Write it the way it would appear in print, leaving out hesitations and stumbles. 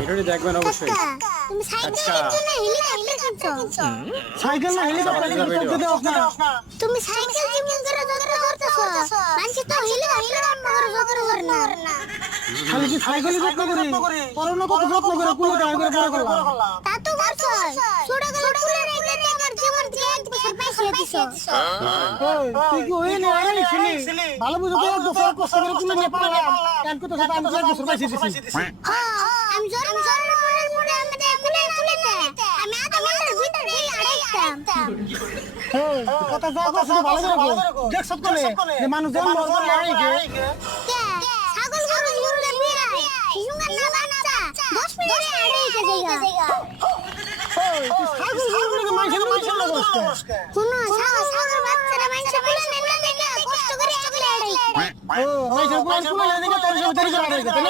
ভিডিওটি দেখবেন অবশ্যই। তুমি সাইকেলের জন্য হেলিকপ্টার কিনছো? সাইকেল না হেলিকপ্টার কিনতে দাও না। তুমি সাইকেল যেমন করে যত্ন করতেছো, মানুষ তো হেলিকপ্টার করে যত্ন করে না। খালি কি সাইকেল যত্ন করি? পরনো কত যত্ন করে কুলে গায় করে বড় করলাম। তা তো করছো, ছোট করে কুলে রেখে তোমার জীবন থেকে এক বছর পাইছিয়ে দিছো। তুই কি ওই নিয়ে আইছিলি? ভালো বুঝো তো এক বছর কষ্ট করে কুলে নিয়ে পারলাম। কেন কত সাথে আমি এক বছর পাইছি দিছি। আমি জোরে পড়ে আমাদের কুলে আমি আধা ঘন্টার ভিতরে আড়াইতাম। কথা যা কথা ভালো করে বল। দেখছ কোনে যে মানুষ জন্ম করে আইকে। ছাগল গরু মুরগি বিড়াই হিসুঙ্গার না বাচ্চা 10 মিনিটে আড়াইতে যাইগা। তুই ছাগল গরু নাকি মানুষের না বসকে। কোন ছাগল বাচ্চারা মানুষে কুলে নেন না কষ্ট করে আড়াইতে। মানুষের কুলে নেন তোর সব দেরি করে আড়াইতে না।